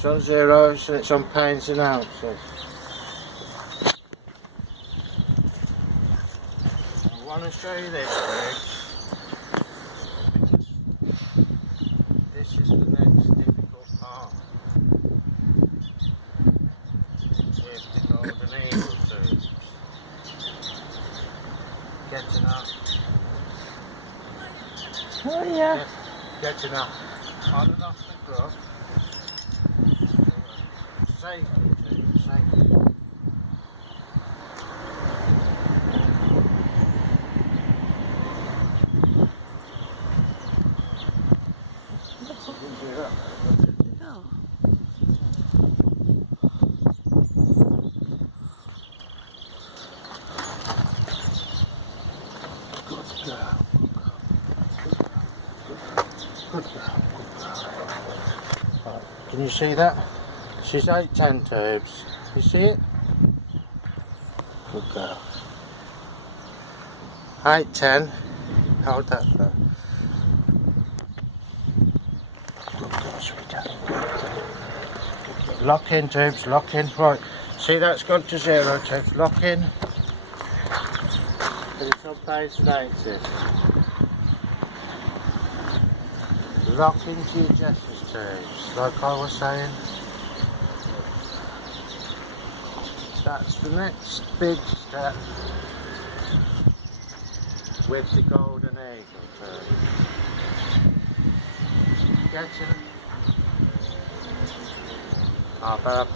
It's on zeros and it's on pounds and ounces. I want to show you this because this is the next difficult part with the golden eagle tubes. Getting up. Oh yeah. Getting up on and off the glove. Safely too, safely. Oh. Good girl. Good girl. Right, can you see that? She's 8-10 tubes. You see it? Good girl. 8-10. Hold that there. Good girl, sweetheart. Lock in tubes, lock in. Right. See that's gone to 0 tubes. Lock in. But it's on page 80. Lock into your Jess's tubes, like I was saying. That's the next big step with the golden eagle tube. Get it? Half up.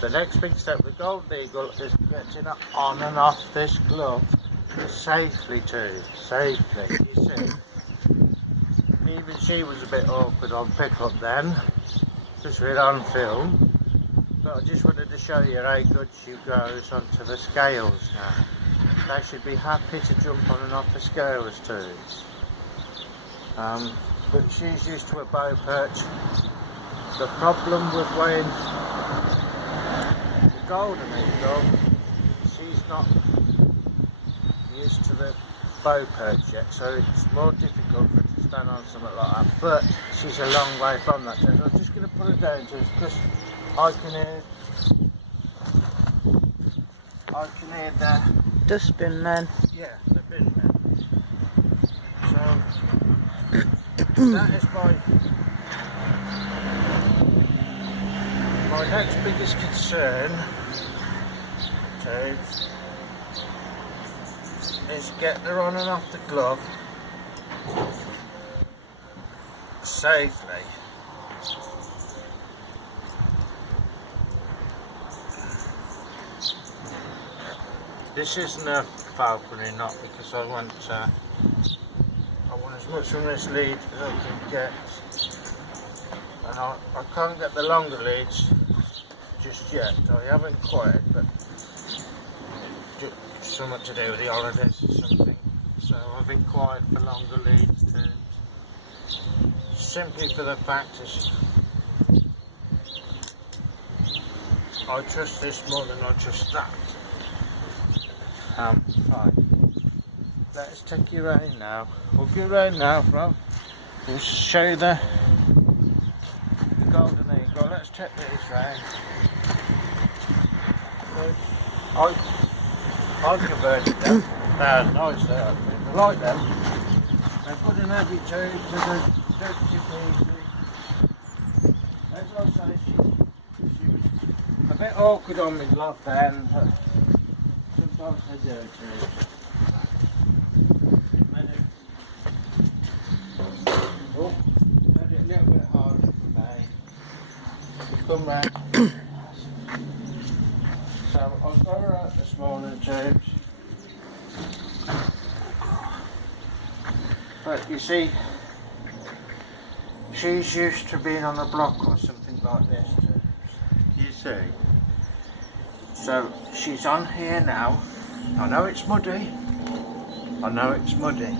The next big step with golden eagle is getting it on and off this glove safely too, safely. You see? Even she was a bit awkward on pickup then, because we're on film, but I just wanted to show you how good she goes onto the scales now. They should be happy to jump on and off the scales too. But she's used to a bow perch. The problem with weighing the golden eagle, she's not used to the bow perch yet, so it's more difficult for her to stand on something like that, but she's a long way from that, so I'm just going to put her down to because I can hear the Dustbin men. yeah, the bin men. So that is my next biggest concern is getting her on and off the glove safely. This isn't a falconry knot because I want as much from this lead as I can get, and I can't get the longer leads just yet. I haven't quite, but something to do with the holidays or something, so I've inquired for longer leads too, simply for the fact that I trust this more than I trust that. Right, let's take you round now. We'll go round now, bro. We'll show you the golden eagle. Let's check this round. I converted them. They're nice there, I think. I like them. They're good and heavy too, so they're dirty easy. As I say, she was a bit awkward on me glove then, but sometimes they do too. Oh, made it a little bit harder for me. Come round. So I've got her out this morning, James. But you see, she's used to being on a block or something like this, James. You see? So she's on here now. I know it's muddy. I know it's muddy.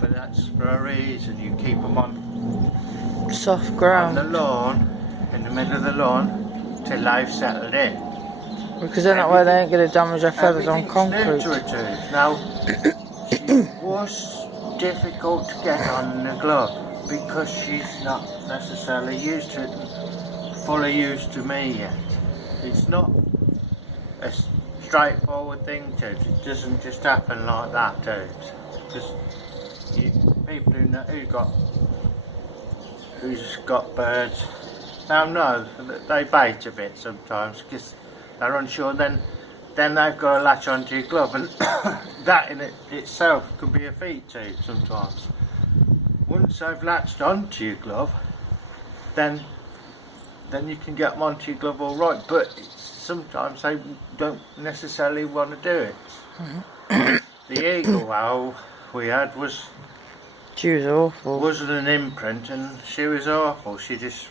But that's for a reason. You keep them on Soft ground. the lawn, in the middle of the lawn, till they've settled in. Because then that way they ain't going to damage their feathers on Everything's new concrete. to her too. Now, she was difficult to get on the glove because she's not necessarily used to it, fully used to me yet. It's not a straightforward thing, Tubes. It doesn't just happen like that, Tubes. Because people who's got birds now know that they bait a bit sometimes because they're unsure. Then they've got to latch onto your glove, and that in itself can be a feat, Tube, sometimes. Once they've latched onto your glove, then you can get them onto your glove all right. But sometimes they don't necessarily want to do it. The eagle owl we had She was awful. wasn't an imprint, and she was awful. She just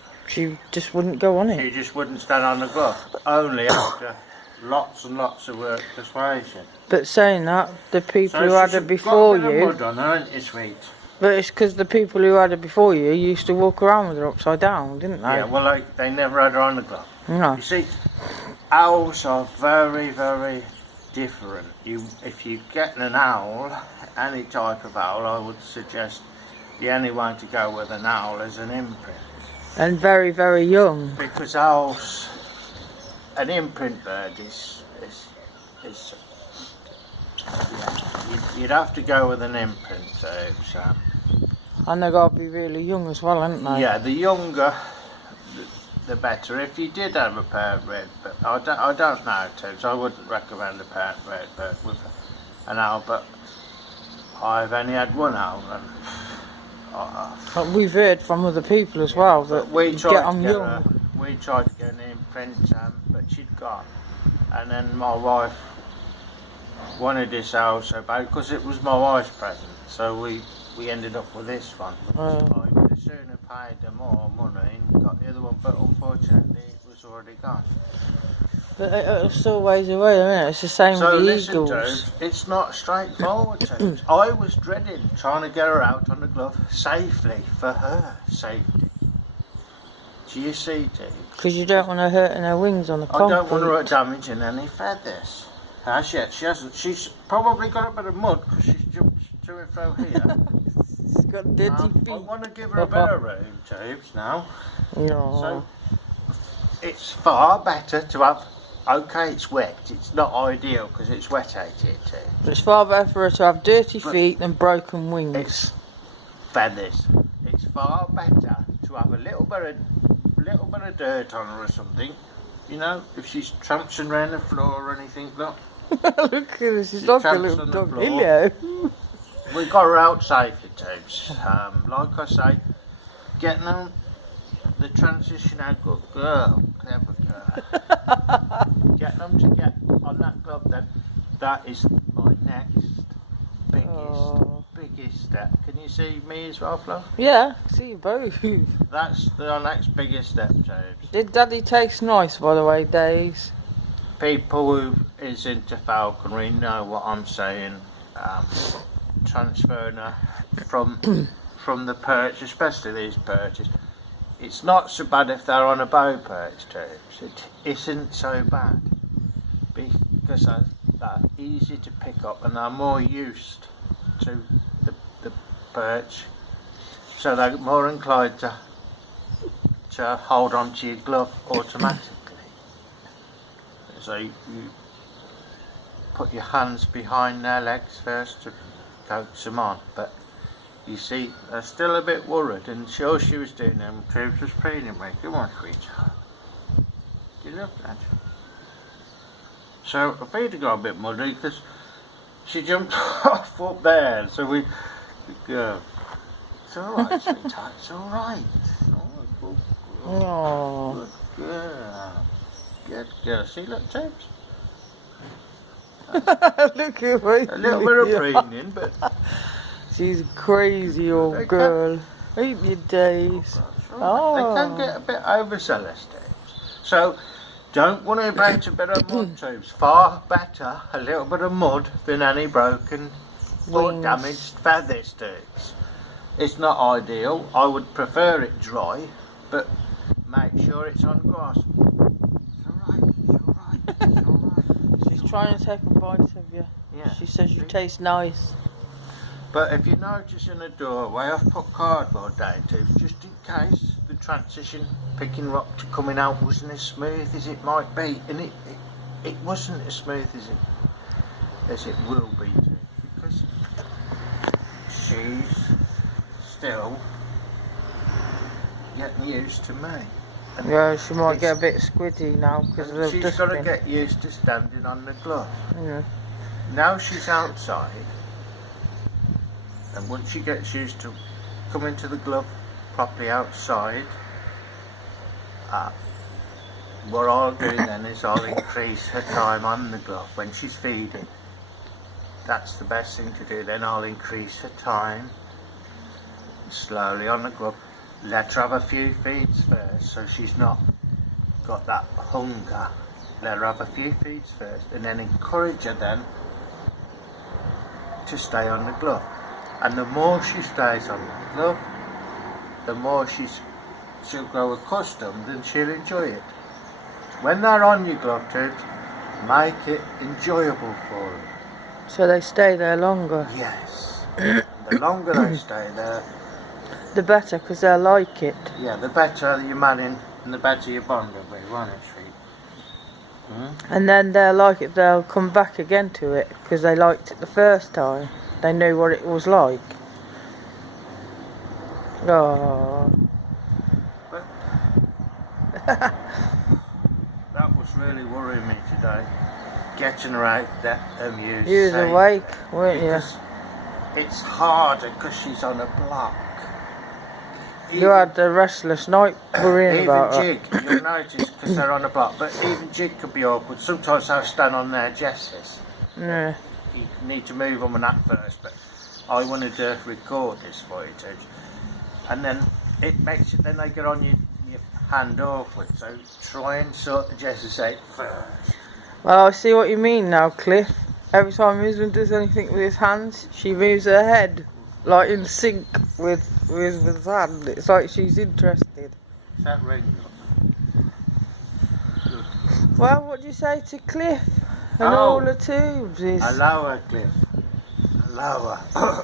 wouldn't go on it. She just wouldn't stand on the glove. Only after lots and lots of work persuasion. But saying that, the people So who had she's it before got a bit of you, mud on her, ain't you, sweet? but it's because the people who had it before you used to walk around with her upside down, didn't they? Yeah, well, they never had her on the glove. No. You see, owls are very, very different. If you get an owl, any type of owl, I would suggest the only way to go with an owl is an imprint. And very, very young. Because owls, an imprint bird is you'd have to go with an imprint, so. And they got to be really young as well, haven't they? Yeah, the younger, the better. If you did have a parent red bird, I don't know, Tubes, I wouldn't recommend a parent red bird with an owl, but I've only had one owl, and But we've heard from other people as well that we you tried get to on get young. her, we tried to get an imprint, but she'd gone, and then my wife wanted this owl so bad because it was my wife's present, so we ended up with this one. I would have sooner paid her more money and got the other one, but unfortunately it was already gone. But it's still ways away, isn't it? It's the same So with the listen, eagles. Tubes, it's not straightforward, Tubes. I was dreading trying to get her out on the glove safely for her safety. Do you see, Tubes? Because you don't want to hurt her wings on the I concrete. don't want her damaging any feathers. As yet, she hasn't. She's probably got a bit of mud because she's jumped to and fro here. She's got dirty feet. I want to give her a bit of room, Tubes, now. No. So, it's far better to have. Okay, it's wet. It's not ideal because it's wet out here, Tubes. It's far better for her to have dirty feet than broken wings. It's feathers. It's far better to have a little bit of dirt on her or something. You know, if she's tramping around the floor or anything, look. Look at this, it's like a tramps little on the dog. floor. Hello. We got her out safely, Tubes. Like I say, getting on the transition out, good girl, clever girl. Getting them to get on that glove, then that is my next biggest step. Can you see me as well, Flo? Yeah, see you both. That's the next biggest step, Tubes. Did Daddy taste nice, by the way, Days? People who is into falconry know what I'm saying. Transferring her from the perch, especially these perches. It's not so bad if they're on a bow perch, Tubes. It isn't so bad because they're easy to pick up and they're more used to the perch, so they're more inclined to hold on to your glove automatically. So you put your hands behind their legs first to coax them on, but you see they're still a bit worried, and all she was doing them Tubes was preening me. Come on, sweetheart. You love that. So her feet have got a bit muddy because she jumped off up there, so we go. It's alright, sweetheart, it's alright. Oh. Good girl. Good girl. See, look, Tubes. Look at me. A little bit of preening, but She's a crazy old girl. Ain't you, Days? Oh. they can get a bit overzealous, Tubes. So don't worry about a bit of mud, Tubes. Far better a little bit of mud than any broken or Wings. damaged feathers, Tubes. It's not ideal. I would prefer it dry, but make sure it's on grass. It's alright, it's alright, it's alright. She's trying to take a bite of you. Yeah. She says you taste nice. But if you notice in the doorway, I've put cardboard down too, just in case the transition picking her up to coming out wasn't as smooth as it might be, and it wasn't as smooth as it will be too, because she's still getting used to me. And Yeah, she might get a bit squiddy now because of the she's got to dustbin. get used to standing on the glove. Yeah. Now she's outside, and once she gets used to coming to the glove properly outside, what I'll do then is I'll increase her time on the glove when she's feeding. That's the best thing to do. Then I'll increase her time slowly on the glove. Let her have a few feeds first, so she's not got that hunger. Let her have a few feeds first, and then encourage her then to stay on the glove. And the more she stays on the glove, the more she'll grow accustomed and she'll enjoy it. When they're on your glove tubes, make it enjoyable for them. So they stay there longer. Yes. The longer they stay there, The better, because they'll like it. yeah, the better you're manning and the better your bond will be, won't it, sweet? And then they'll like it, they'll come back again to it, because they liked it the first time. They knew what it was like. Oh. But that was really worrying me today. Getting her out that amused. You was awake, weren't you? Because it's harder because she's on a block. You had the restless night worrying about her. Even Jig, you'll notice because they're on a block, but even Jig could be awkward. Sometimes they'll stand on their jesses. Yeah. You need to move them on that first, but I wanted to record this for you too. And then it makes it, then they get on your hand awkward, so try and sort the jesses out first. Well, I see what you mean now, Cliff. Every time his husband does anything with his hands, she moves her head, like in sync with his hand. It's like she's interested. Is that ring? Well, what do you say to Cliff and Oh. all the tubes? Is Allow her, Cliff. Allow her.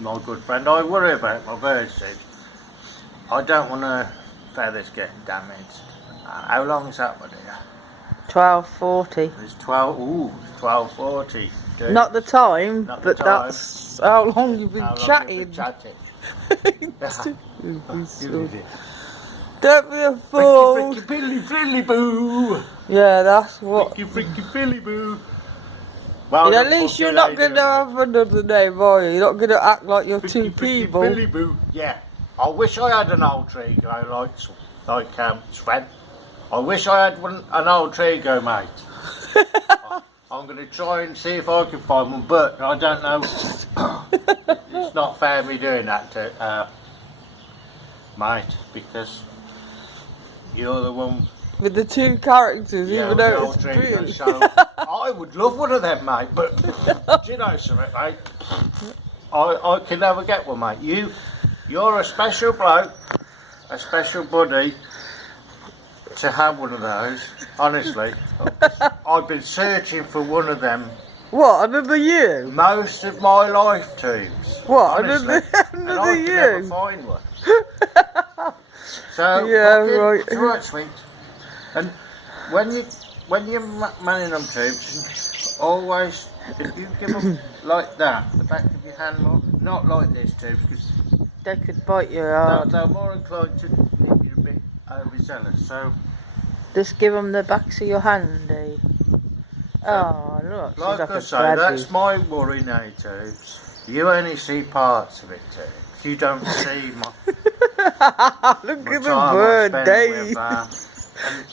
My good friend, I worry about my bird seed. I don't want her feathers getting damaged. How long is that, my dear? 12:40. It's 12:40. Dude. Not the time, Not the but time. that's how long you've been How long chatting. you've been chatting. Don't be a fool. Freaky, freaky, pilly, boo. Yeah, that's what. Freaky, freaky, pilly, boo. Well, At least you're not going to have another name, are you? You're not going to act like you're two people. Billy Boo. Yeah, I wish I had an old Trigo like Sven. I wish I had an old Trigo, mate. I'm going to try and see if I can find one, but I don't know. It's not fair me doing that to mate, because you're the one. With the two characters, Yeah, even the though old it's Trigo, real. so I would love one of them, mate. But do you know something, mate? I can never get one, mate. You're a special bloke, a special buddy to have one of those. Honestly, I've been searching for one of them What, another you? most of my life, tubes. What, honestly. another And I can you? never find one. So Yeah, fucking- right. it's right, sweet. And when you're manning them tubes, always if you give them like that, the back of your hand more, not like this tubes, because They could bite you hard. they're more inclined to make you a bit overzealous. So Just give them the backs of your hand, eh? Oh, look, she's like like I a say, baby. that's my worry now, tubes. You only see parts of it, tubes. You don't see my Look my at the time I bird, spent Daisy. with and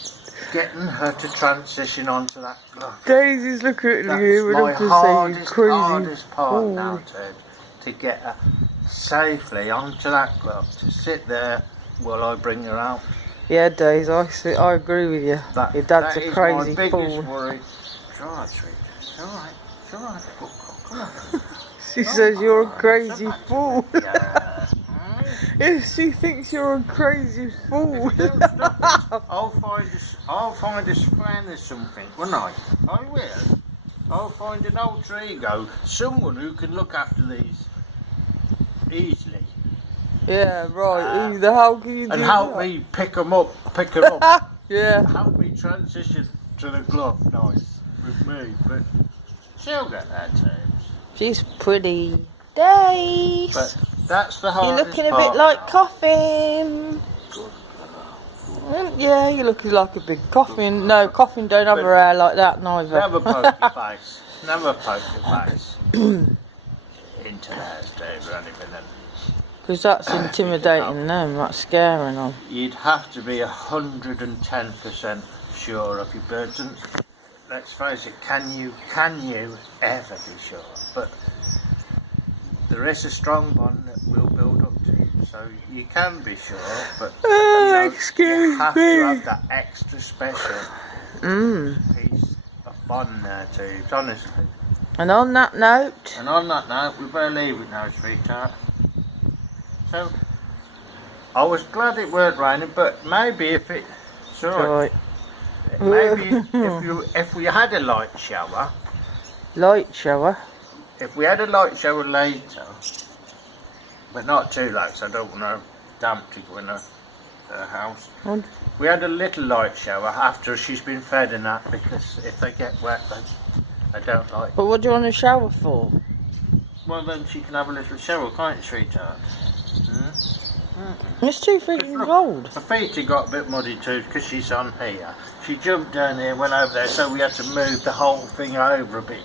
getting her to transition onto that glove. Daisy's looking at That's you and my up to say, hardest, crazy hardest part fool. now, Ted, to get her safely onto that glove, to sit there while I bring her out. Yeah, Daisy, I agree with you. Your dad's that a is crazy my biggest fool. worry. It's alright, sweet. It's alright. It's alright. Come on. She says you're a crazy fool. Yeah. If she thinks you're a crazy fool. If you don't stop it, I'll find us friend or something, won't I? I will. I'll find an alter ego, someone who can look after these easily. Yeah, right. Who the hell can you do And help that? me pick them up. Yeah. Help me transition to the glove nice with me. But she'll get there too. She's pretty. Days. But that's the You're hardest looking a part bit like now. Coffin. Yeah, you're looking like a big Coffin. No, Coffin don't have her hair like that neither. Never poke your face. Never poke your face into theirs, Dave, or anything. Because that's intimidating them. That's scaring them. You'd have to be 110% sure of your birds, and let's face it, can you ever be sure? But there is a strong bond that will build up to you, so you can be sure, but you have to have that extra special piece of bond there too, honestly. And on that note, And on that note, we better leave it now, sweetheart. So, I was glad it weren't raining, but maybe if it... Sorry. right, Maybe if we had a light shower, light shower. if we had a light shower later, but not too late, so I don't want damp to go in her house. What? We had a little light shower after she's been fed and that, because if they get wet, I don't like. But what do you want a shower for? Well, then she can have a little shower, can't she, sweetheart? It's too freaking cold. Her feet have got a bit muddy too because she's on here. She jumped down here, went over there, so we had to move the whole thing over a bit.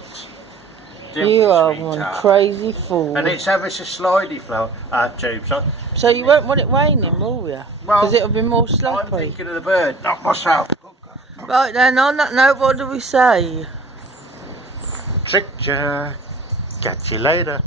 Didn't we, You are one sweetheart? crazy fool. And it's ever so slidey flow tube. So you won't want it raining, will you? Well, Because it'll be more I'm sloppy. thinking of the bird, not myself. Right then, on that note, what do we say? Tricked ya. Catch you later.